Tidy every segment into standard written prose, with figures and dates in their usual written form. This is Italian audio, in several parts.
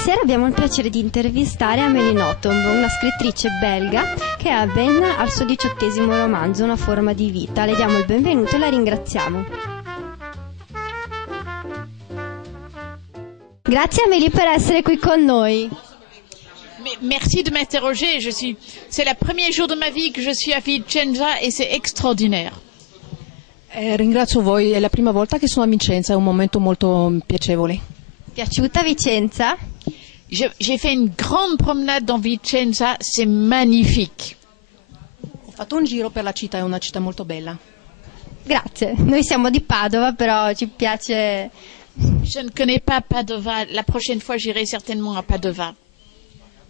Stasera abbiamo il piacere di intervistare Amélie Nothomb, una scrittrice belga che è ben al suo 18° romanzo, Una forma di vita. Le diamo il benvenuto e la ringraziamo. Grazie Amélie per essere qui con noi. Merci de m'interroger. C'est le premier jour de ma vie que je suis à Vicenza et c'est extraordinaire. Ringrazio voi, è la prima volta che sono a Vicenza, è un momento molto piacevole. Piaciuta Vicenza? J'ai fait une grande promenade dans Vicenza, c'est magnifique. Ho fatto un giro per la città, è una città molto bella. Grazie, noi siamo di Padova, però ci piace. Je ne connais pas Padova, la prochaine fois j'irai certainement a Padova.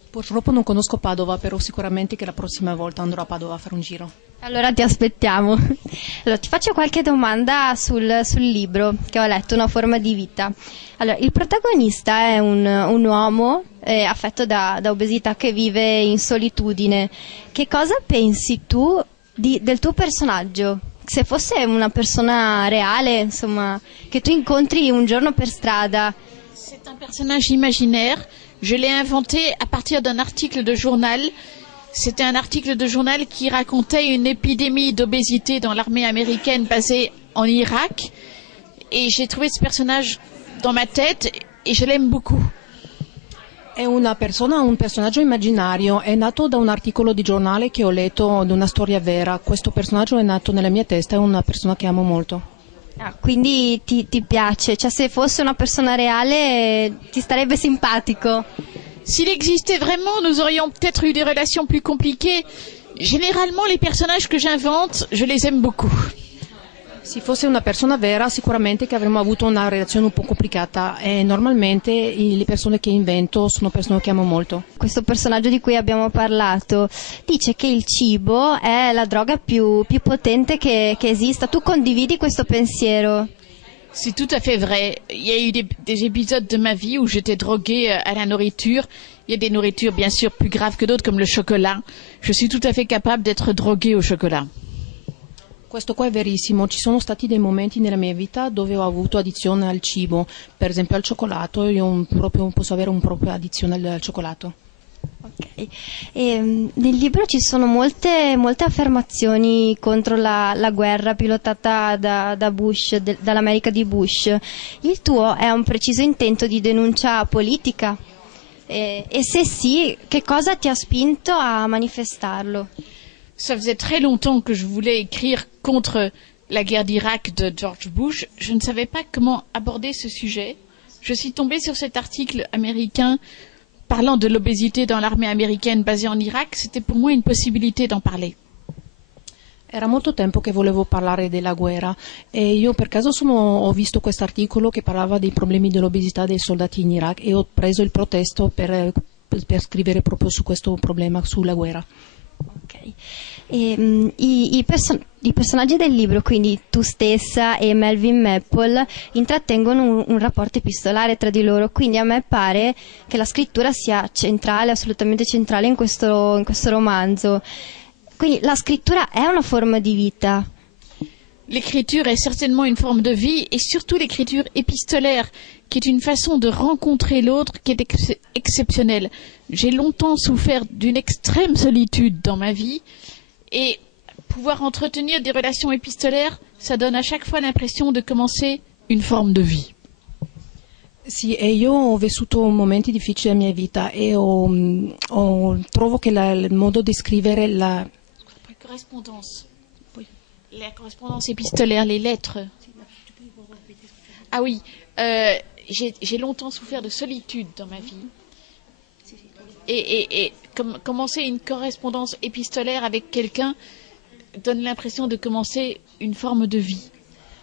Purtroppo non conosco Padova, però sicuramente che la prossima volta andrò a Padova a fare un giro. Allora ti aspettiamo. Allora, ti faccio qualche domanda sul libro che ho letto, Una forma di vita. Allora, il protagonista è un uomo affetto da obesità che vive in solitudine. Che cosa pensi tu del tuo personaggio? Se fosse una persona reale, insomma, che tu incontri un giorno per strada. C'est un personnage imaginaire. Je l'ai inventé à partir d'un article de journal. C'était un article de journal qui racontait une épidémie d'obésité dans l'armée américaine basée en Irak. Et j'ai trouvé ce personnage dans ma tête et je l'aime beaucoup. È un personaggio immaginario, è nato da un articolo di giornale che ho letto di una storia vera. Questo personaggio è nato nella mia testa, è una persona che amo molto. Ah, quindi ti piace, cioè se fosse una persona reale ti starebbe simpatico. S'il existait vraiment, nous aurions peut-être eu des relations plus compliquées. Généralement, les personnages que j'invente, je les aime beaucoup. Se fosse una persona vera, sicuramente che avremmo avuto una relazione un po' complicata e normalmente le persone che invento sono persone che amo molto. Questo personaggio di cui abbiamo parlato dice che il cibo è la droga più potente che esista. Tu condividi questo pensiero? C'est tout à fait vrai. Il y a eu des épisodes de ma vie où j'étais droguée à la nourriture. Il y a des nourritures bien sûr plus graves que d'autres comme le chocolat. Je suis tout à fait capable d'être droguée au chocolat. Questo qua è verissimo, ci sono stati dei momenti nella mia vita dove ho avuto addizione al cibo, per esempio al cioccolato, io posso avere proprio addizione al cioccolato. Ok, nel libro ci sono molte affermazioni contro la guerra pilotata da Bush, dall'America di Bush. Il tuo è un preciso intento di denuncia politica? E se sì, che cosa ti ha spinto a manifestarlo? Ça faisait très longtemps que je voulais écrire contre la guerre d'Irak de George Bush. Je ne savais pas comment aborder ce sujet. Je suis tombée sur cet article américain parlant de l'obésité dans l'armée américaine basée en Irak. C'était pour moi une possibilité d'en parler. Era molto tempo che volevo parlare della guerra e io per caso ho visto questo articolo che parlava dei problemi dell'obesità dei soldati in Iraq e ho preso il pretesto per scrivere proprio su questo problema, sulla guerra. Ok. I personaggi del libro, quindi tu stessa e Melvin Maple, intrattengono un rapporto epistolare tra di loro, quindi a me pare che la scrittura sia centrale, assolutamente centrale in questo romanzo. Quindi la scrittura è una forma di vita. L'écriture est certainement une forme de vie et surtout l'écriture épistolaire qui est une façon de rencontrer l'autre qui est exceptionnelle. J'ai longtemps souffert d'une extrême solitude dans ma vie et pouvoir entretenir des relations épistolaires, ça donne à chaque fois l'impression de commencer une forme de vie. Sì, e io ho vissuto momenti difficili nella mia vita e trovo che il modo di scrivere la correspondance épistolaire, les lettres. Ah oui, j'ai longtemps souffert de solitude dans ma vie. Et commencer une correspondance épistolaire avec quelqu'un donne l'impression de commencer une forme de vie.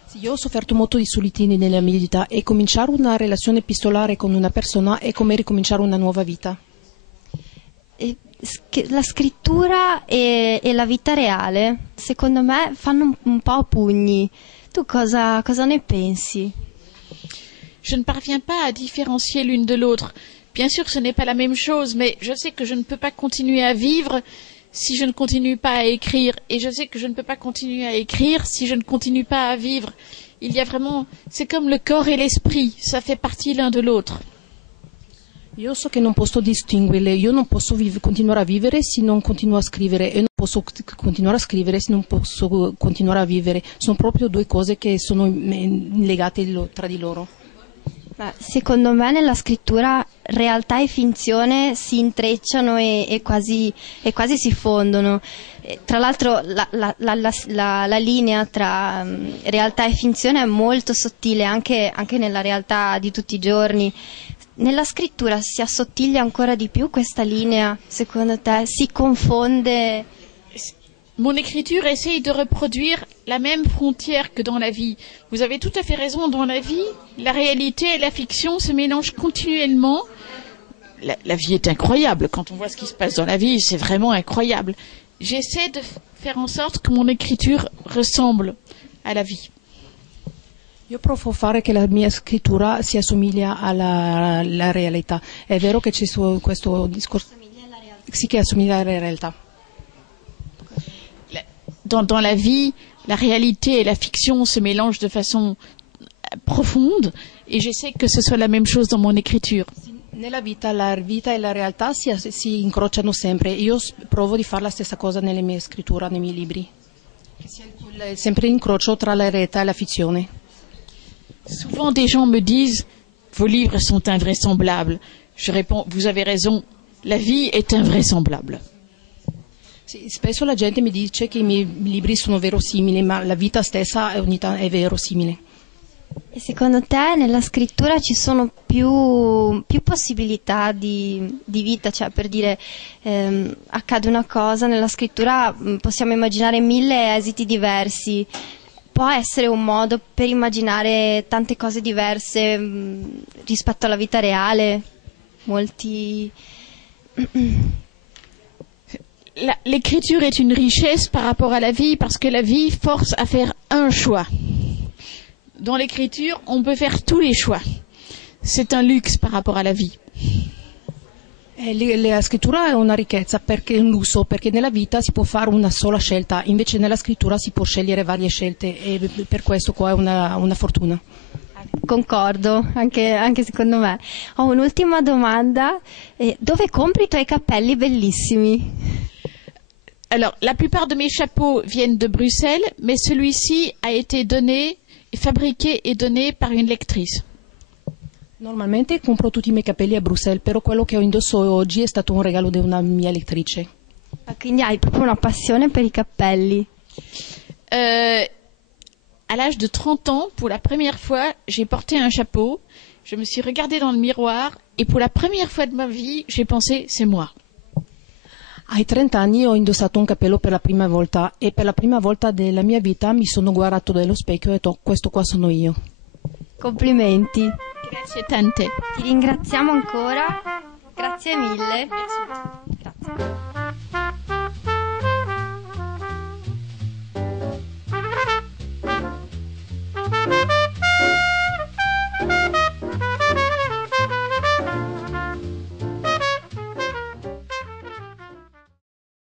Sì, io ho sofferto molto di solitudine nella mia vita e cominciare una relazione epistolare con una persona è come ricominciare una nuova vita. La scrittura e la vita reale, secondo me, fanno un po' a pugni. Tu cosa ne pensi? Je ne parviens pas à différencier l'une de l'autre. Bien sûr, ce n'est pas la même chose, mais je sais que je ne peux pas continuer à vivre si je ne continue pas à écrire. Et je sais que je ne peux pas continuer à écrire si je ne continue pas à vivre. Il y a vraiment... C'est comme le corps et l'esprit, ça fait partie l'un de l'autre. Io so che non posso distinguerle, io non posso continuare a vivere se non continuo a scrivere e non posso continuare a scrivere se non posso continuare a vivere. Sono proprio due cose che sono legate tra di loro. Secondo me nella scrittura realtà e finzione si intrecciano e quasi si fondono. Tra l'altro la linea tra realtà e finzione è molto sottile anche nella realtà di tutti i giorni. Nella scrittura si assottiglia ancora di più questa linea, secondo te? Si confonde? Mon écriture essaye de reproduire la même frontière que dans la vie. Vous avez tout à fait raison, dans la vie, la réalité et la fiction se mélangent continuellement. La vie est incroyable, quand on voit ce qui se passe dans la vie, c'est vraiment incroyable. J'essaie de faire en sorte que mon écriture ressemble à la vie. Io provo a fare che la mia scrittura si assomiglia alla realtà. È vero che c'è questo discorso? Sì, che assomiglia alla realtà. Dans la vie, la réalité et la fiction se mélangent de façon profonde et j'essaie que ce soit la même chose dans mon écriture. Nella vita, la vita e la realtà si incrociano sempre. Io provo di fare la stessa cosa nelle mie scritture, nei miei libri. Che sia sempre l'incrocio tra la realtà e la fizione. Souvent des gens me disent « Vos livres sont invraisemblables ». Je réponds « Vous avez raison, la vie est invraisemblable ». Sì, spesso la gente mi dice che i miei libri sono verosimili, ma la vita stessa è verosimile. E secondo te nella scrittura ci sono più possibilità di vita? Cioè, per dire, accade una cosa, nella scrittura possiamo immaginare 1000 esiti diversi. Può essere un modo per immaginare tante cose diverse rispetto alla vita reale? Molti... L'écriture est une richesse par rapport à la vie parce que la vie force à faire un choix. Dans l'écriture, on peut faire tous les choix. C'est un luxe par rapport à la vie. La scrittura è una ricchezza, perché è un lusso, perché nella vita si può fare una sola scelta, invece nella scrittura si può scegliere varie scelte e per questo qua è una fortuna. Concordo, anche secondo me. Ho un'ultima domanda. Dove compri i tuoi cappelli bellissimi? Alors, la plupart de mes chapeaux viennent de Bruxelles, mais celui-ci a été fabriqué et donné par une lectrice. Normalmente compro tutti i miei capelli a Bruxelles, però quello che ho indosso oggi è stato un regalo di una mia lettrice. Quindi hai proprio una passione per i cappelli. À l'âge de 30 ans, pour la première fois, j'ai porté un chapeau, je me suis regardée dans le miroir et pour la première fois de ma vie, j'ai pensé, c'est moi. Ai 30 anni ho indossato un cappello per la prima volta e per la prima volta della mia vita mi sono guardato dallo specchio e ho detto, questo qua sono io. Complimenti. Grazie tante. Ti ringraziamo ancora. Grazie mille. Merci. Grazie.